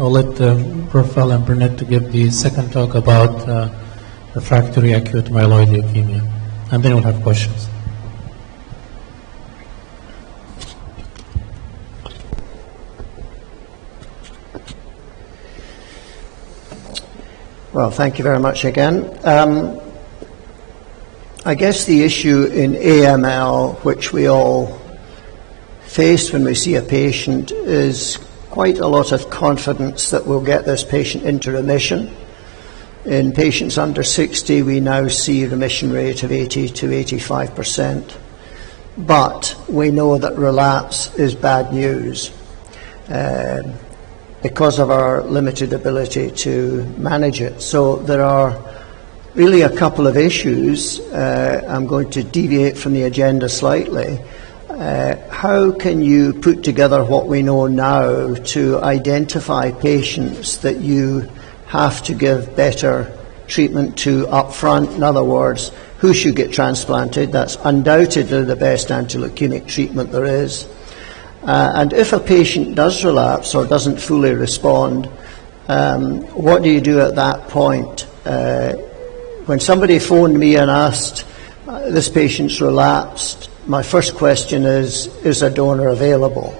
I'll let Prof. Alain Burnett to give the second talk about refractory acute myeloid leukemia, and then we'll have questions. Well, thank you very much again. I guess the issue in AML, which we all face when we see a patient, is quite a lot of confidence that we'll get this patient into remission. In patients under 60, we now see a remission rate of 80 to 85%. But we know that relapse is bad news because of our limited ability to manage it. So there are really a couple of issues. I'm going to deviate from the agenda slightly. How can you put together what we know now to identify patients that you have to give better treatment to up front? In other words, who should get transplanted? That's undoubtedly the best anti-leukemic treatment there is. And if a patient does relapse or doesn't fully respond, what do you do at that point? When somebody phoned me and asked, this patient's relapsed, my first question is a donor available?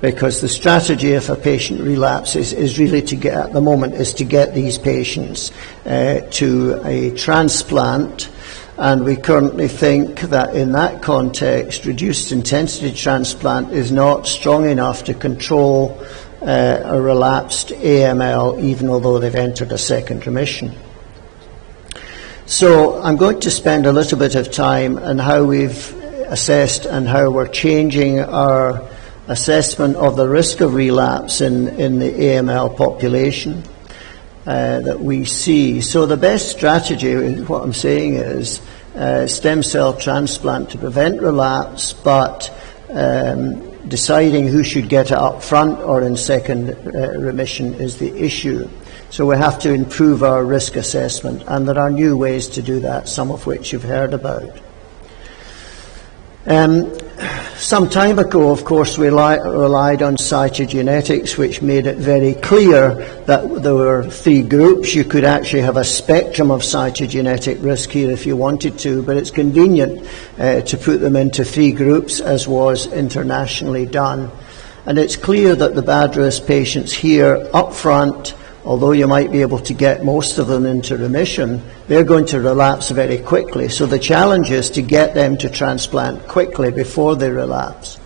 Because the strategy if a patient relapses is really to get, at the moment, is to get these patients to a transplant. And we currently think that in that context, reduced intensity transplant is not strong enough to control a relapsed AML, even although they've entered a second remission. So I'm going to spend a little bit of time on how we've assessed and how we're changing our assessment of the risk of relapse in the AML population that we see. So the best strategy, what I'm saying is stem cell transplant to prevent relapse, but deciding who should get it up front or in second remission is the issue. So we have to improve our risk assessment, and there are new ways to do that, some of which you've heard about. Some time ago, of course, we relied on cytogenetics, which made it very clear that there were three groups. You could actually have a spectrum of cytogenetic risk here if you wanted to, but it's convenient to put them into three groups, as was internationally done. And it's clear that the bad risk patients here up front, although you might be able to get most of them into remission, they're going to relapse very quickly. So the challenge is to get them to transplant quickly before they relapse.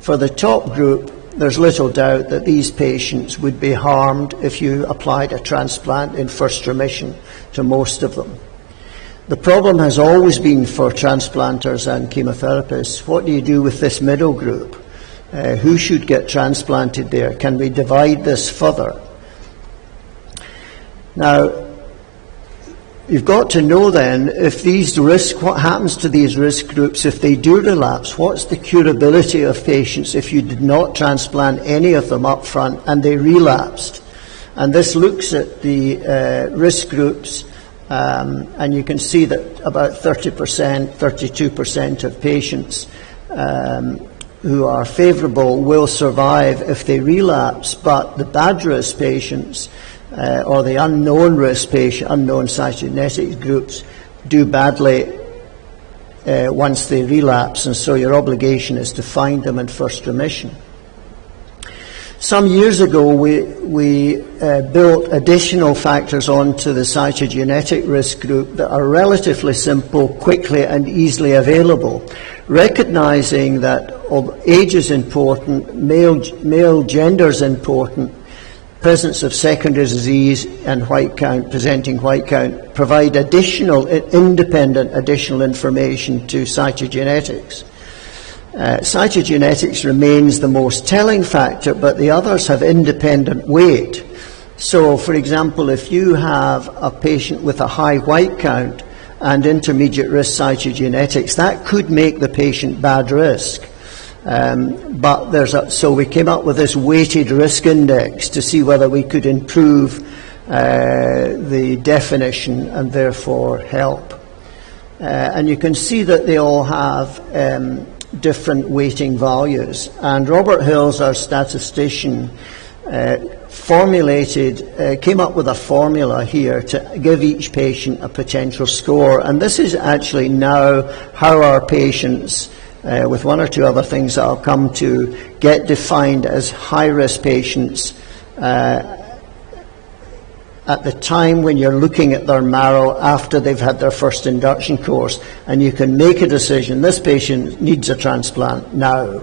For the top group, there's little doubt that these patients would be harmed if you applied a transplant in first remission to most of them. The problem has always been for transplanters and chemotherapists, what do you do with this middle group? Who should get transplanted there? Can we divide this further? Now, you've got to know then if these what happens to these risk groups if they do relapse? What's the curability of patients if you did not transplant any of them up front and they relapsed? And this looks at the risk groups, and you can see that about 30%, 32% of patients who are favourable will survive if they relapse, but the bad risk patients or the unknown risk patient, unknown cytogenetic groups do badly once they relapse, and so your obligation is to find them in first remission. Some years ago we built additional factors onto the cytogenetic risk group that are relatively simple, quickly and easily available, recognizing that age is important, male gender is important, presence of secondary disease and white count, presenting white count, provide additional, independent additional information to cytogenetics. Cytogenetics remains the most telling factor, but the others have independent weight. So, for example, if you have a patient with a high white count and intermediate risk cytogenetics, that could make the patient bad risk. But so we came up with this weighted risk index to see whether we could improve the definition and therefore help. And you can see that they all have different weighting values. And Robert Hills, our statistician, came up with a formula here to give each patient a potential score, and this is actually now how our patients, with one or two other things that I'll come to, get defined as high-risk patients at the time when you're looking at their marrow after they've had their first induction course, and you can make a decision, this patient needs a transplant now.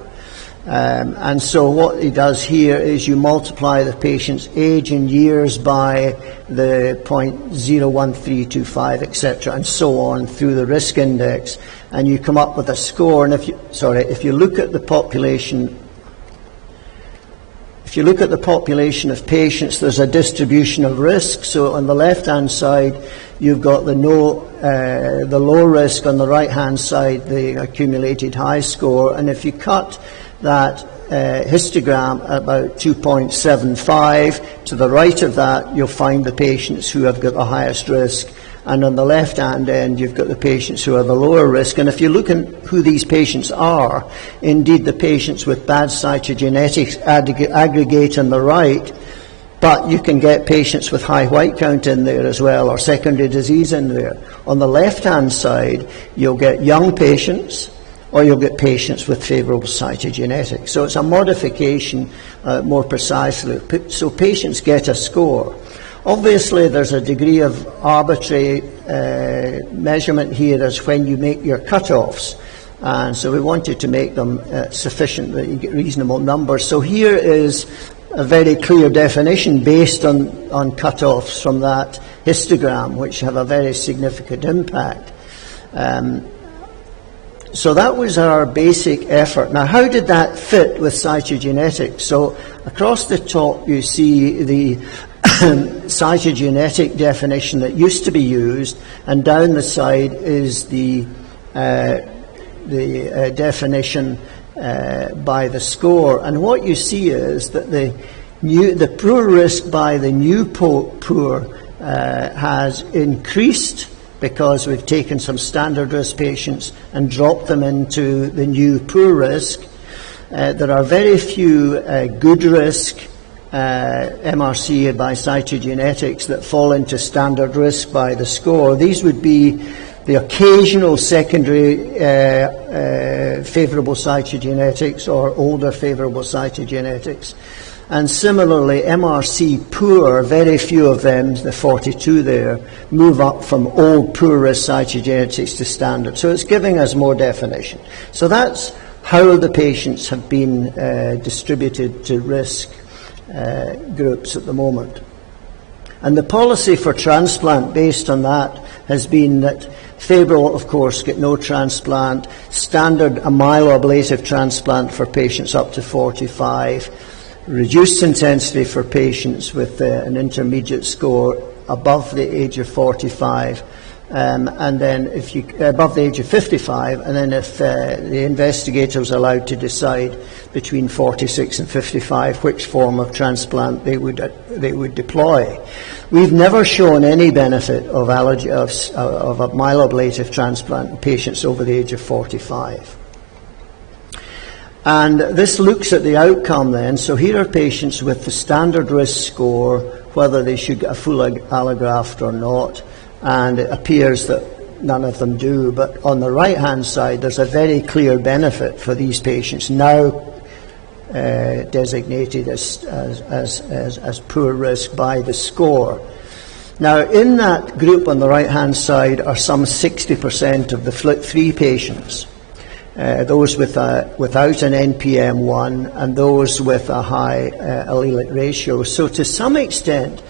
And so what he does here is you multiply the patient's age in years by the 0.01325, etc., and so on through the risk index, and you come up with a score. And if you look at the population, of patients, there's a distribution of risk. So on the left-hand side, you've got the low risk. On the right-hand side, the accumulated high score. And if you cut that histogram at about 2.75, to the right of that, you'll find the patients who have got the highest risk. And on the left-hand end, you've got the patients who are the lower risk. And if you look at who these patients are, indeed the patients with bad cytogenetics aggregate on the right, but you can get patients with high white count in there as well, or secondary disease in there. On the left-hand side, you'll get young patients, or you'll get patients with favourable cytogenetics. So it's a modification more precisely. So patients get a score. Obviously, there's a degree of arbitrary measurement here as when you make your cutoffs. And so we wanted to make them sufficient that you get reasonable numbers. So here is a very clear definition based on cutoffs from that histogram, which have a very significant impact. So that was our basic effort. Now, how did that fit with cytogenetics? So across the top, you see the cytogenetic definition that used to be used, and down the side is the definition by the score. And what you see is that the poor risk by the new poor has increased, because we've taken some standard risk patients and dropped them into the new poor risk. There are very few good risk MRC by cytogenetics that fall into standard risk by the score. These would be the occasional secondary favourable cytogenetics or older favourable cytogenetics. And similarly, MRC poor, very few of them, the 42 there, move up from old poor risk cytogenetics to standard. So it's giving us more definition. So that's how the patients have been distributed to risk groups at the moment. And the policy for transplant based on that has been that favourable, of course, get no transplant, standard a myeloablative transplant for patients up to 45, reduced intensity for patients with an intermediate score above the age of 45, and then if you above the age of 55, and then if the investigator was allowed to decide between 46 and 55 which form of transplant they would deploy. We've never shown any benefit of a myeloablative transplant in patients over the age of 45. And this looks at the outcome then. So here are patients with the standard risk score, whether they should get a full allograft or not, and it appears that none of them do. But on the right-hand side, there's a very clear benefit for these patients, now designated as poor risk by the score. Now, in that group on the right-hand side are some 60% of the FLT3 patients. Those without an NPM1 and those with a high allelic ratio. So to some extent,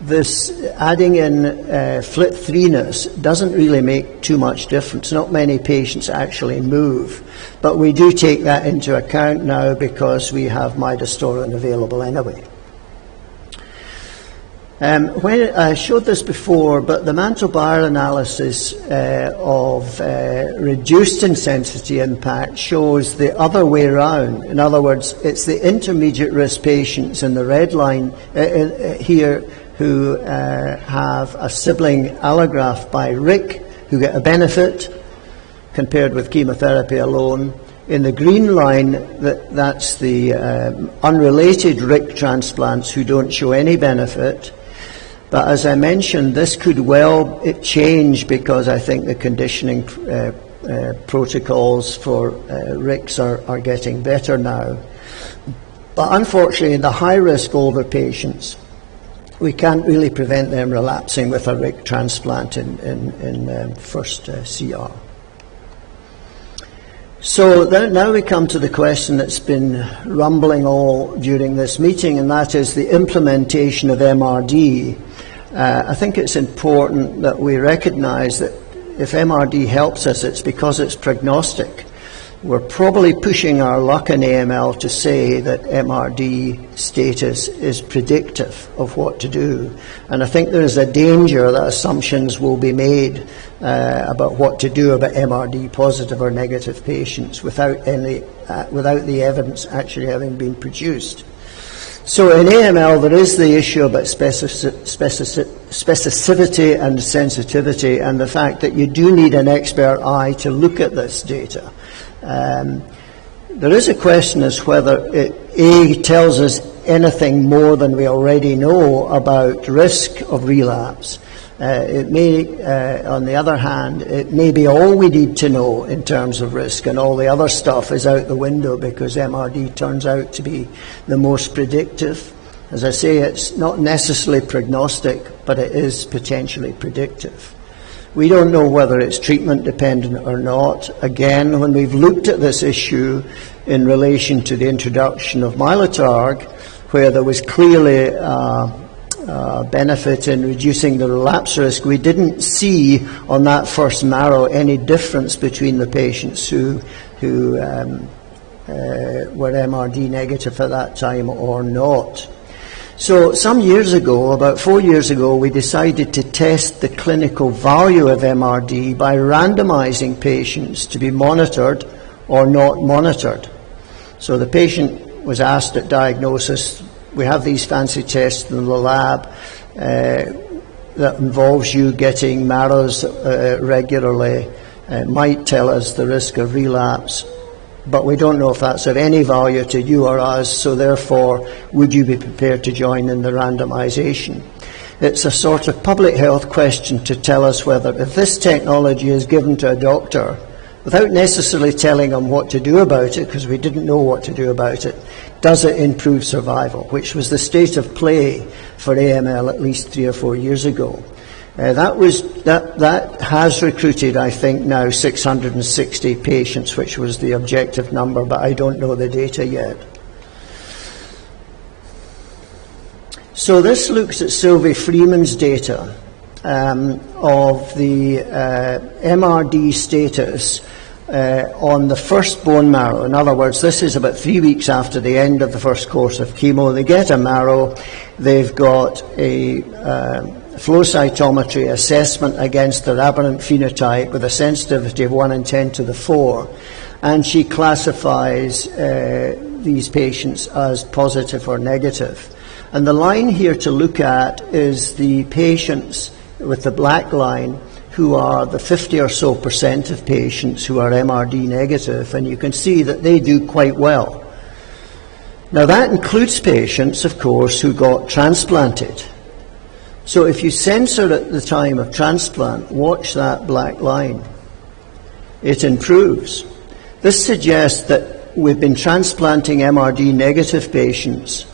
this adding in FLT3-ness doesn't really make too much difference. Not many patients actually move. But we do take that into account now because we have midostaurin available anyway. When I showed this before, but the Mantel-Byar analysis of reduced intensity impact shows the other way around. In other words, it's the intermediate risk patients in the red line here who have a sibling allograft by RIC who get a benefit compared with chemotherapy alone. In the green line, that's the unrelated RIC transplants who don't show any benefit. But as I mentioned, this could well change because I think the conditioning protocols for RICs are getting better now. But unfortunately, in the high-risk older patients, we can't really prevent them relapsing with a RIC transplant in first CR. So now we come to the question that's been rumbling all during this meeting, and that is the implementation of MRD. I think it's important that we recognize that if MRD helps us, it's because it's prognostic. We're probably pushing our luck in AML to say that MRD status is predictive of what to do. And I think there is a danger that assumptions will be made about what to do about MRD positive or negative patients without the evidence actually having been produced. So in AML, there is the issue about specificity and sensitivity, and the fact that you do need an expert eye to look at this data. There is a question as whether it tells us anything more than we already know about risk of relapse. It may, on the other hand, it may be all we need to know in terms of risk, and all the other stuff is out the window because MRD turns out to be the most predictive. As I say, it's not necessarily prognostic, but it is potentially predictive. We don't know whether it's treatment dependent or not. Again, when we've looked at this issue in relation to the introduction of Mylotarg, where there was clearly benefit in reducing the relapse risk, we didn't see on that first marrow any difference between the patients who were MRD negative at that time or not. So some years ago, about 4 years ago, we decided to test the clinical value of MRD by randomizing patients to be monitored or not monitored. So the patient was asked at diagnosis, we have these fancy tests in the lab that involves you getting marrows regularly. It might tell us the risk of relapse, but we don't know if that's of any value to you or us, so therefore, would you be prepared to join in the randomization? It's a sort of public health question to tell us whether, if this technology is given to a doctor, without necessarily telling them what to do about it, because we didn't know what to do about it, does it improve survival, which was the state of play for AML at least 3 or 4 years ago. That has recruited, I think, now 660 patients, which was the objective number, but I don't know the data yet. So this looks at Sylvie Freeman's data of the MRD status on the first bone marrow. In other words, this is about 3 weeks after the end of the first course of chemo. They get a marrow, they've got a flow cytometry assessment against their aberrant phenotype with a sensitivity of 1 in 10 to the 4, and she classifies these patients as positive or negative. And the line here to look at is the patients with the black line who are the 50 or so % of patients who are MRD negative, and you can see that they do quite well. Now that includes patients, of course, who got transplanted. So if you censor at the time of transplant, watch that black line. It improves. This suggests that we've been transplanting MRD negative patients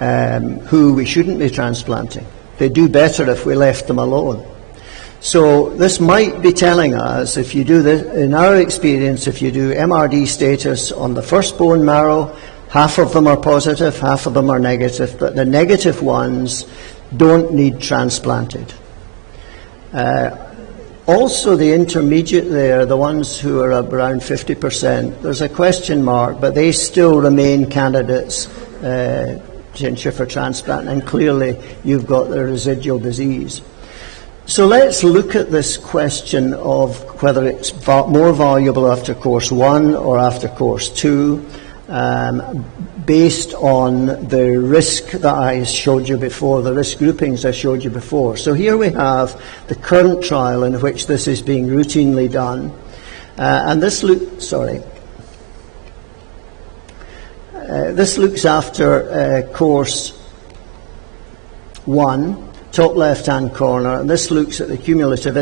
who we shouldn't be transplanting. They do better if we left them alone. So this might be telling us, if you do this, in our experience, if you do MRD status on the first bone marrow, half of them are positive, half of them are negative, but the negative ones don't need transplanted. Also the intermediate there, the ones who are around 50%, there's a question mark, but they still remain candidates for transplant, and clearly you've got the residual disease. So let's look at this question of whether it's more valuable after course 1 or after course 2, based on the risk that I showed you before, the risk groupings I showed you before. So here we have the current trial in which this is being routinely done, and this This looks after course 1, top left-hand corner, and this looks at the cumulative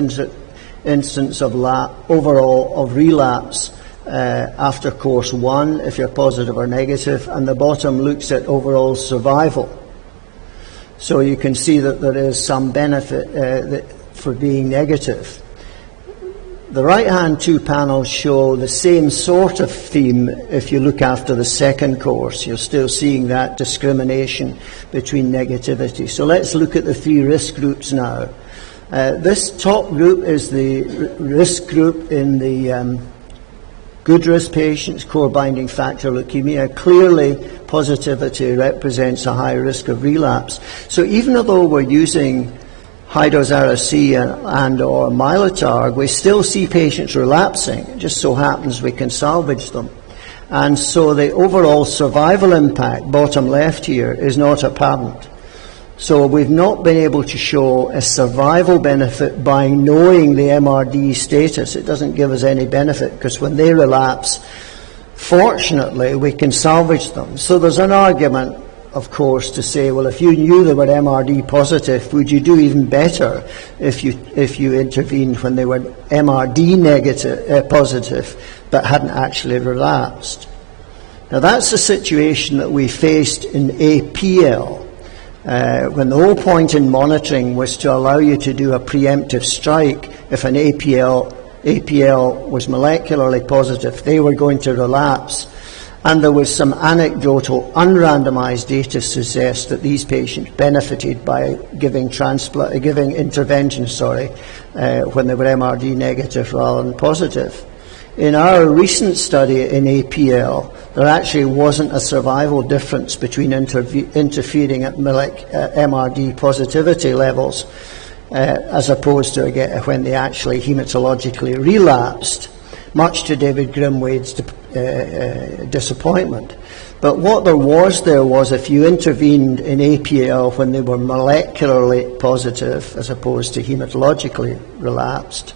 instance of overall of relapse after course 1, if you're positive or negative, and the bottom looks at overall survival. So you can see that there is some benefit for being negative. The right-hand two panels show the same sort of theme if you look after the second course. You're still seeing that discrimination between negativity. So let's look at the 3 risk groups now. This top group is the risk group in the good risk patients, core binding factor leukemia. Clearly, positivity represents a high risk of relapse. So even though we're using high-dose Ara-C and or Mylotarg, we still see patients relapsing. It just so happens we can salvage them. And so the overall survival impact, bottom left here, is not apparent. So we've not been able to show a survival benefit by knowing the MRD status. It doesn't give us any benefit because when they relapse, fortunately, we can salvage them. So there's an argument, of course, to say, well, if you knew they were MRD positive, would you do even better if you intervened when they were MRD negative, positive, but hadn't actually relapsed? Now, that's the situation that we faced in APL, when the whole point in monitoring was to allow you to do a preemptive strike. If an APL was molecularly positive, they were going to relapse. And there was some anecdotal unrandomized data to suggest that these patients benefited by giving intervention, when they were MRD negative rather than positive. In our recent study in APL, there actually wasn't a survival difference between interfering at MRD positivity levels as opposed to when they actually hematologically relapsed, much to David Grimwade's disappointment. But what there was if you intervened in APL when they were molecularly positive as opposed to hematologically relapsed,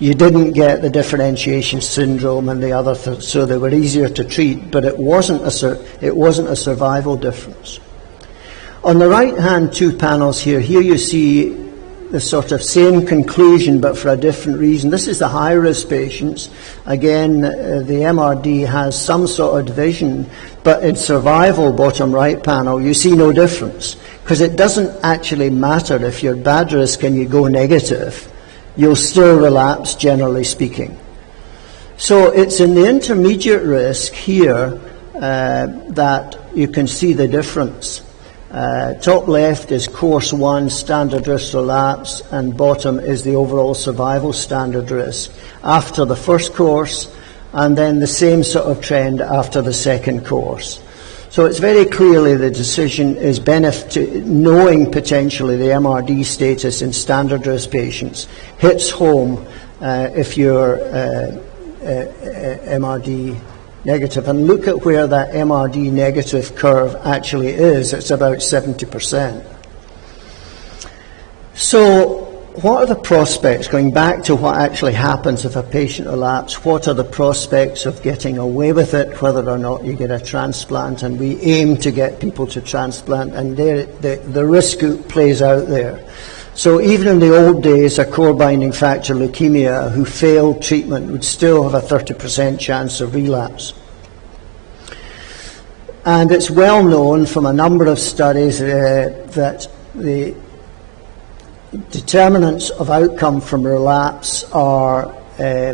you didn't get the differentiation syndrome and the other so they were easier to treat, but it wasn't a survival difference. On the right-hand two panels here you see the sort of same conclusion, but for a different reason. This is the high-risk patients. Again, the MRD has some sort of division, but in survival, bottom right panel, you see no difference, because it doesn't actually matter if you're bad risk and you go negative. You'll still relapse, generally speaking. So it's in the intermediate risk here that you can see the difference. Top left is course 1 standard risk relapse, and bottom is the overall survival standard risk after the first course, and then the same sort of trend after the second course. So it's very clearly the decision is knowing potentially the MRD status in standard risk patients hits home if you're MRD negative. And look at where that MRD negative curve actually is. It's about 70%. So what are the prospects, going back to what actually happens if a patient relapses, what are the prospects of getting away with it, whether or not you get a transplant? And we aim to get people to transplant, and the risk group plays out there. So even in the old days, a core binding factor leukemia who failed treatment would still have a 30% chance of relapse. And it's well known from a number of studies that the determinants of outcome from relapse are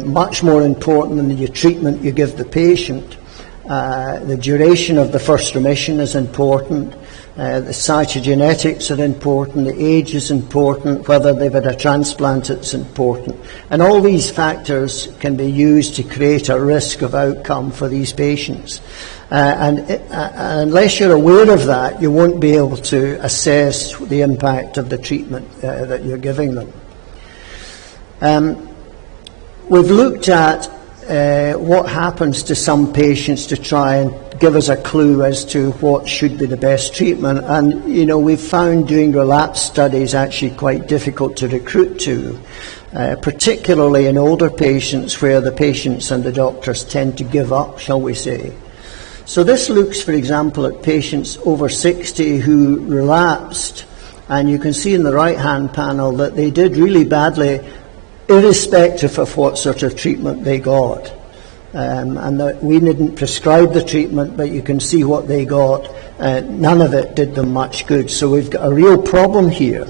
much more important than the treatment you give the patient. The duration of the first remission is important. The cytogenetics are important. The age is important. Whether they've had a transplant, it's important. And all these factors can be used to create a risk of outcome for these patients. And unless you're aware of that, you won't be able to assess the impact of the treatment that you're giving them. We've looked at what happens to some patients to try and give us a clue as to what should be the best treatment. And, you know, we've found doing relapse studies actually quite difficult to recruit to, particularly in older patients where the patients and the doctors tend to give up, shall we say. So this looks, for example, at patients over 60 who relapsed, and you can see in the right-hand panel that they did really badly, irrespective of what sort of treatment they got. And that we didn't prescribe the treatment, but you can see what they got. None of it did them much good. So we've got a real problem here.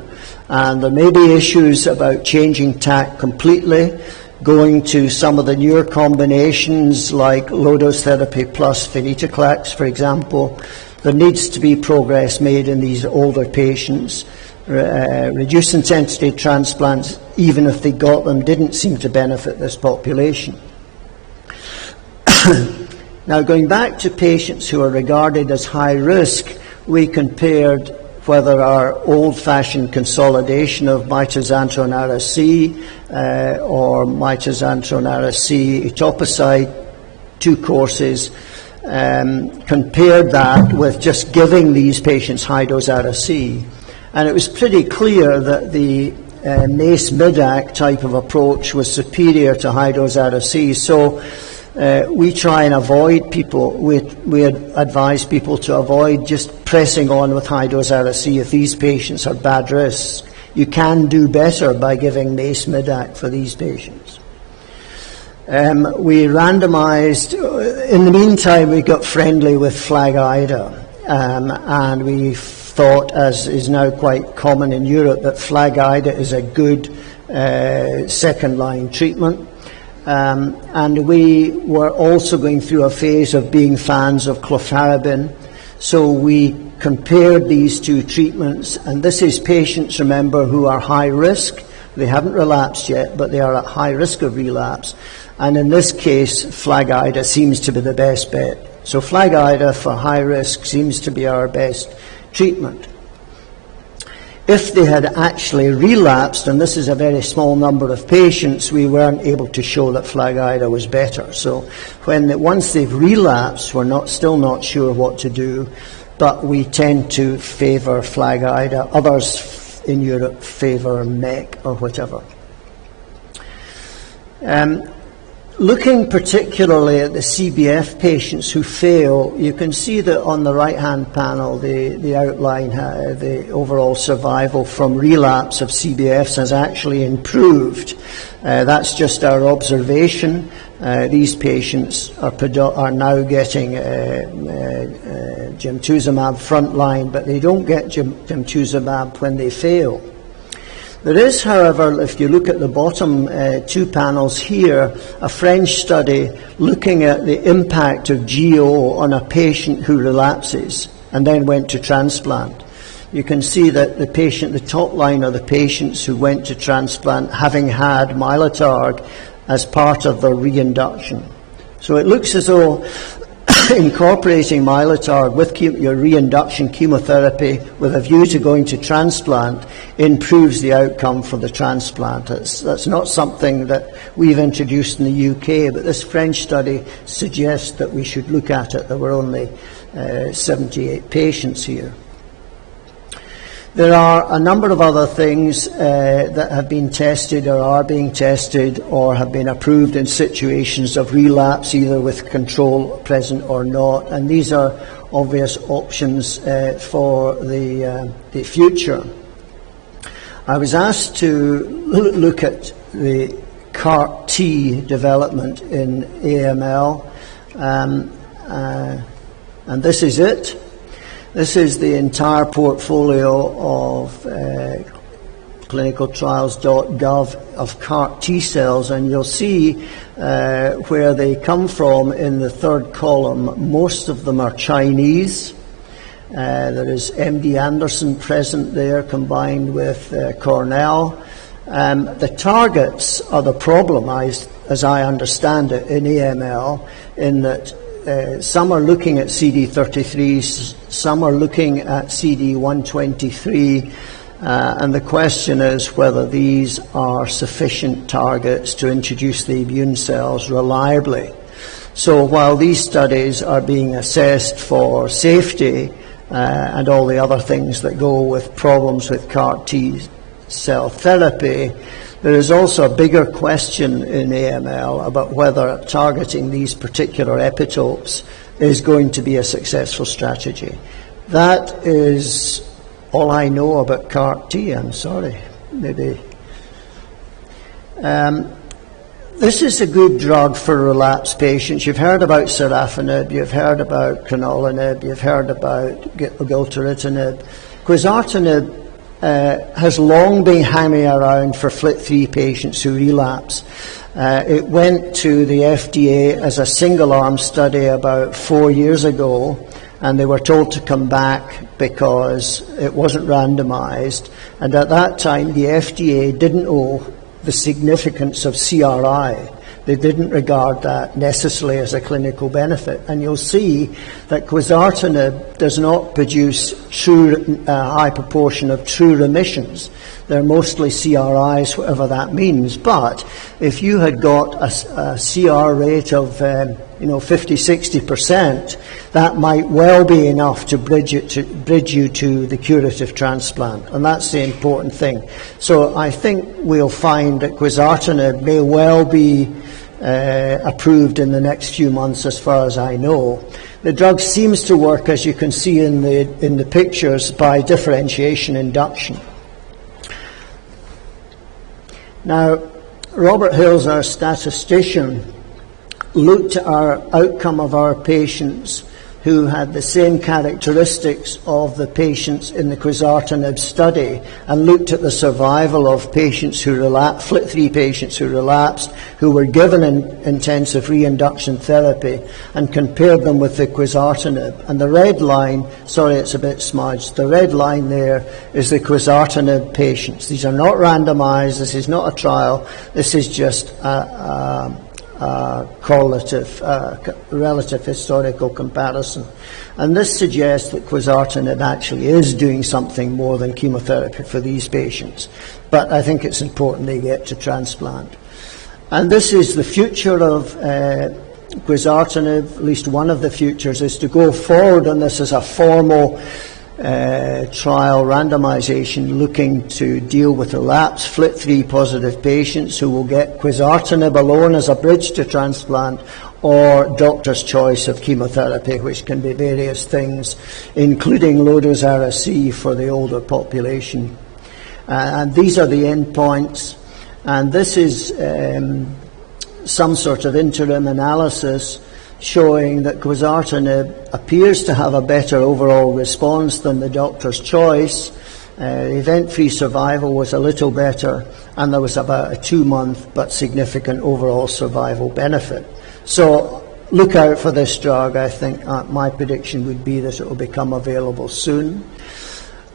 And there may be issues about changing tack completely, going to some of the newer combinations like low-dose therapy plus venetoclax, for example. There needs to be progress made in these older patients. Reduced intensity transplants, even if they got them, didn't seem to benefit this population. Now, going back to patients who are regarded as high risk, we compared whether our old-fashioned consolidation of mitoxantrone Ara-C or mitoxantrone Ara-C etoposide, 2 courses, compared that with just giving these patients high-dose Ara-C. And it was pretty clear that the MACE MidAc type of approach was superior to high-dose Ara-C. So we try and avoid people, we advise people to avoid just pressing on with high-dose Ara-C if these patients are bad risks. You can do better by giving MACE MidAc for these patients. We randomized, in the meantime we got friendly with FLAG-IDA, and we thought, as is now quite common in Europe, that FLAG-IDA is a good second-line treatment. And we were also going through a phase of being fans of clofarabine. So we compared these 2 treatments, and this is patients, remember, who are high risk. They haven't relapsed yet, but they are at high risk of relapse. And in this case, FLAG-IDA seems to be the best bet. So FLAG-IDA for high risk seems to be our best treatment. If they had actually relapsed, and this is a very small number of patients, we weren't able to show that FLAG-IDA was better. So once they've relapsed, we're still not sure what to do, but we tend to favour FLAG-IDA. Others in Europe favour MEC or whatever. Looking particularly at the CBF patients who fail, you can see that on the right-hand panel, the outline, the overall survival from relapse of CBFs has actually improved. That's just our observation. These patients are now getting gemtuzumab frontline, but they don't get gemtuzumab when they fail. There is, however, if you look at the bottom 2 panels here, a French study looking at the impact of GO on a patient who relapses and then went to transplant. You can see that the top line are the patients who went to transplant having had Mylotarg as part of their reinduction. So it looks as though incorporating Mylotarg with your reinduction chemotherapy with a view to going to transplant improves the outcome for the transplant. That's not something that we've introduced in the UK, but this French study suggests that we should look at it. There were only 78 patients here. There are a number of other things that have been tested or are being tested or have been approved in situations of relapse, either with control present or not, and these are obvious options for the future. I was asked to look at the CAR-T development in AML, and this is it. This is the entire portfolio of clinicaltrials.gov of CAR-T cells, and you'll see where they come from in the 3rd column. Most of them are Chinese. There is MD Anderson present there combined with Cornell. The targets are the problem, as I understand it, in AML, in that some are looking at CD33, some are looking at CD123, and the question is whether these are sufficient targets to introduce the immune cells reliably. So while these studies are being assessed for safety and all the other things that go with problems with CAR-T cell therapy, there is also a bigger question in AML about whether targeting these particular epitopes is going to be a successful strategy. That is all I know about CAR-T. I'm sorry. Maybe. This is a good drug for relapsed patients. You've heard about sorafenib, you've heard about crenolanib, you've heard about gilteritinib. Quizartinib has long been hanging around for FLT3 patients who relapse. It went to the FDA as a single-arm study about 4 years ago, and they were told to come back because it wasn't randomized. And at that time, the FDA didn't know the significance of CRI. They didn't regard that necessarily as a clinical benefit. And you'll see that quizartinib does not produce high proportion of true remissions. They're mostly CRIs, whatever that means. But if you had got a CR rate of 50-60%, that might well be enough to bridge you to the curative transplant, and that's the important thing. So I think we'll find that quizartinib may well be approved in the next few months, as far as I know. The drug seems to work, as you can see in the pictures, by differentiation induction. Now, Robert Hills, our statistician, looked at our outcome of our patients who had the same characteristics of the patients in the quizartinib study, and looked at the survival of patients who relapsed, FLT3 patients who relapsed, who were given intensive reinduction therapy, and compared them with the quizartinib. And the red line, sorry it's a bit smudged, the red line there is the quizartinib patients. These are not randomized, this is not a trial, this is just correlative, relative historical comparison. And this suggests that quizartinib actually is doing something more than chemotherapy for these patients. But I think it's important they get to transplant. And this is the future of quizartinib. At least one of the futures is to go forward on this as a formal trial randomization looking to deal with relapsed FLT3 positive patients who will get quizartinib alone as a bridge to transplant, or doctor's choice of chemotherapy, which can be various things, including low-dose Ara-C for the older population. And these are the endpoints. And this is some sort of interim analysis showing that quizartinib appears to have a better overall response than the doctor's choice. Event-free survival was a little better, and there was about a 2-month but significant overall survival benefit. So look out for this drug. I think my prediction would be that it will become available soon.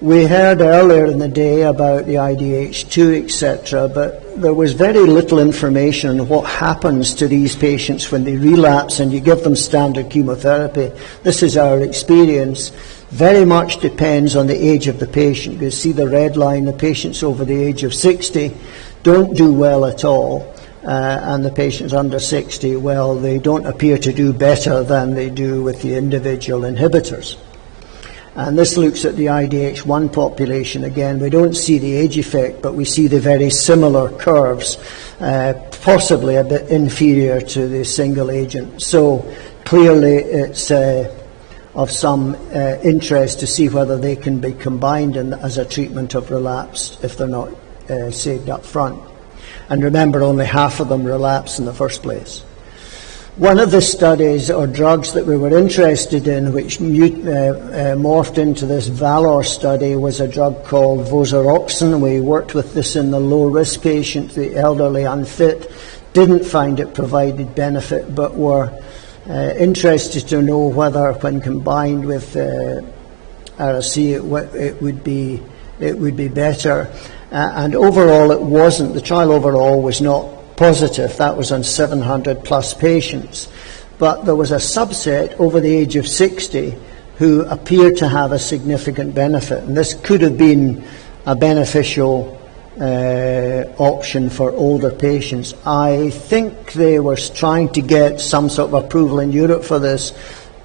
We heard earlier in the day about the IDH2, etc., but there was very little information on what happens to these patients when they relapse and you give them standard chemotherapy. This is our experience. Very much depends on the age of the patient. You see the red line, the patients over the age of 60 don't do well at all, and the patients under 60, well, they don't appear to do better than they do with the individual inhibitors. And this looks at the IDH1 population. Again, we don't see the age effect, but we see the very similar curves, possibly a bit inferior to the single agent. So clearly it's of some interest to see whether they can be combined as a treatment of relapse if they're not saved up front. And remember, only half of them relapse in the first place. One of the studies or drugs that we were interested in, which morphed into this VALOR study, was a drug called vosaroxin. We worked with this in the low-risk patients, the elderly unfit. Didn't find it provided benefit, but were interested to know whether, when combined with Ara-C, it would be better. And overall, it wasn't. The trial overall was not positive. That was on 700 plus patients. But there was a subset over the age of 60 who appeared to have a significant benefit. And this could have been a beneficial option for older patients. I think they were trying to get some sort of approval in Europe for this,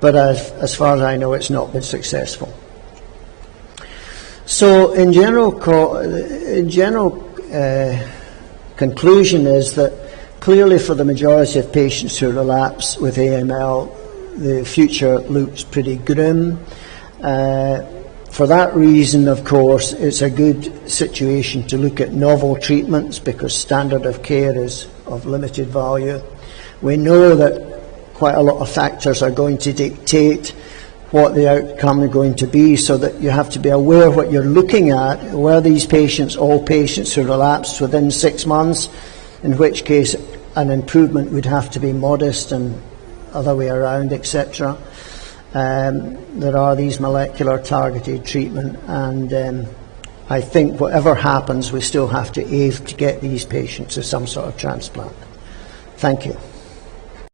but as far as I know, it's not been successful. So in general, conclusion is that clearly for the majority of patients who relapse with AML, the future looks pretty grim. For that reason, of course, it's a good situation to look at novel treatments because standard of care is of limited value. We know that quite a lot of factors are going to dictate what the outcome is going to be, so that you have to be aware of what you're looking at. Were these patients all patients who relapsed within 6 months, in which case an improvement would have to be modest and other way around, etc. There are these molecular targeted treatment, and I think whatever happens, we still have to aim to get these patients to some sort of transplant. Thank you.